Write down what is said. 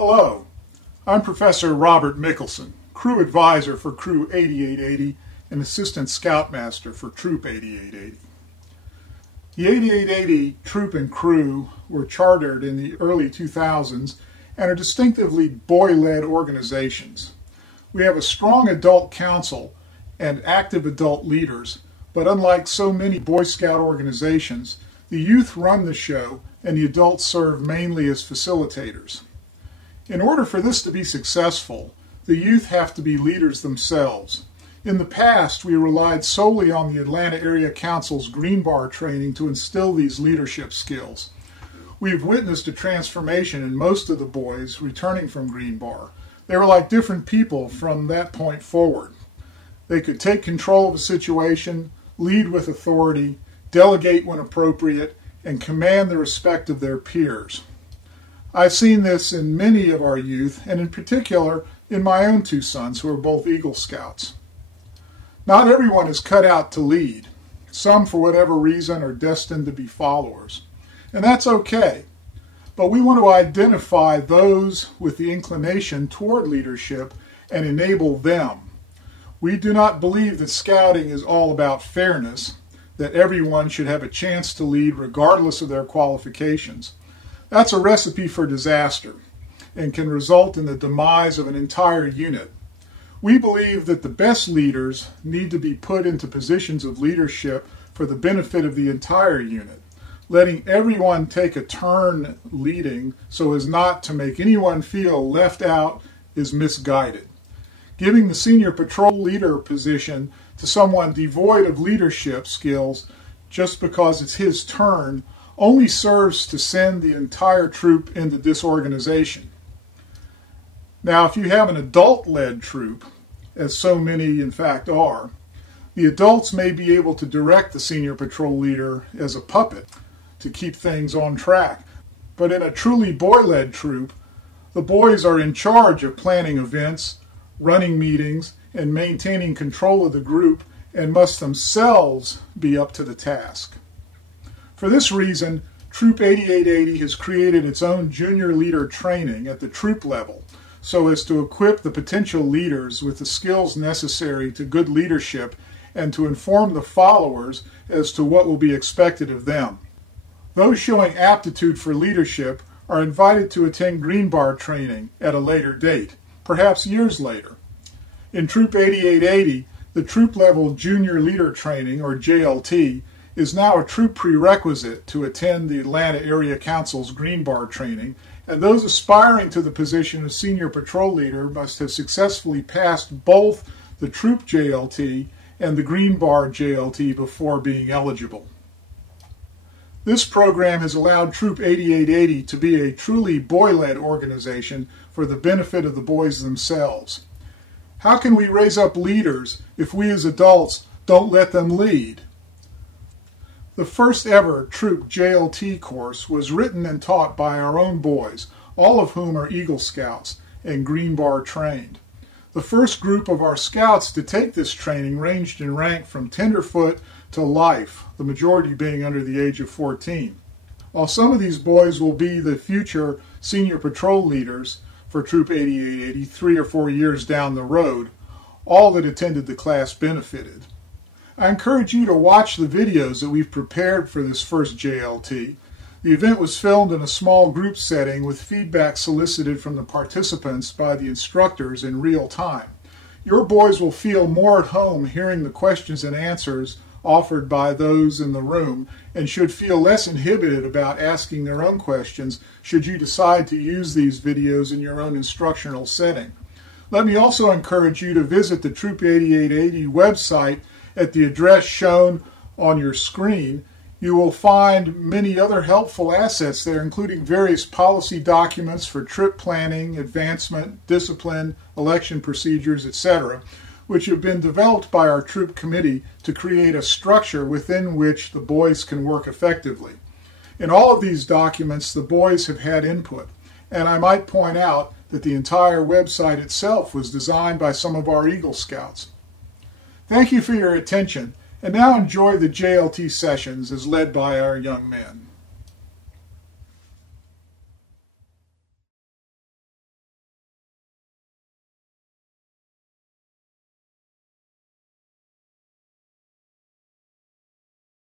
Hello, I'm Professor Robert Mickelson, Crew Advisor for Crew 8880 and Assistant Scoutmaster for Troop 8880. The 8880 Troop and Crew were chartered in the early 2000s and are distinctively boy-led organizations. We have a strong adult council and active adult leaders, but unlike so many Boy Scout organizations, the youth run the show and the adults serve mainly as facilitators. In order for this to be successful, the youth have to be leaders themselves. In the past, we relied solely on the Atlanta Area Council's Green Bar training to instill these leadership skills. We have witnessed a transformation in most of the boys returning from Green Bar. They were like different people from that point forward. They could take control of a situation, lead with authority, delegate when appropriate, and command the respect of their peers. I've seen this in many of our youth, and in particular in my own two sons who are both Eagle Scouts. Not everyone is cut out to lead. Some, for whatever reason, are destined to be followers. And that's okay. But we want to identify those with the inclination toward leadership and enable them. We do not believe that scouting is all about fairness, that everyone should have a chance to lead regardless of their qualifications. That's a recipe for disaster and can result in the demise of an entire unit. We believe that the best leaders need to be put into positions of leadership for the benefit of the entire unit. Letting everyone take a turn leading so as not to make anyone feel left out is misguided. Giving the senior patrol leader position to someone devoid of leadership skills just because it's his turn only serves to send the entire troop into disorganization. Now, if you have an adult-led troop, as so many in fact are, the adults may be able to direct the senior patrol leader as a puppet to keep things on track. But in a truly boy-led troop, the boys are in charge of planning events, running meetings, and maintaining control of the group, and must themselves be up to the task. For this reason, Troop 8880 has created its own junior leader training at the troop level so as to equip the potential leaders with the skills necessary to good leadership and to inform the followers as to what will be expected of them. Those showing aptitude for leadership are invited to attend Green Bar training at a later date, perhaps years later. In Troop 8880, the troop level junior leader training, or JLT, is now a troop prerequisite to attend the Atlanta Area Council's Green Bar training, and those aspiring to the position of senior patrol leader must have successfully passed both the troop JLT and the Green Bar JLT before being eligible. This program has allowed Troop 8880 to be a truly boy-led organization for the benefit of the boys themselves. How can we raise up leaders if we as adults don't let them lead? The first ever Troop JLT course was written and taught by our own boys, all of whom are Eagle Scouts and Green Bar trained. The first group of our scouts to take this training ranged in rank from tenderfoot to life, the majority being under the age of 14. While some of these boys will be the future senior patrol leaders for Troop 8880 3 or 4 years down the road, all that attended the class benefited. I encourage you to watch the videos that we've prepared for this first JLT. The event was filmed in a small group setting with feedback solicited from the participants by the instructors in real time. Your boys will feel more at home hearing the questions and answers offered by those in the room and should feel less inhibited about asking their own questions should you decide to use these videos in your own instructional setting. Let me also encourage you to visit the Troop 8880 website at the address shown on your screen. You will find many other helpful assets there, including various policy documents for trip planning, advancement, discipline, election procedures, etc., which have been developed by our troop committee to create a structure within which the boys can work effectively. In all of these documents, the boys have had input, and I might point out that the entire website itself was designed by some of our Eagle Scouts. Thank you for your attention, and now enjoy the JLT sessions as led by our young men.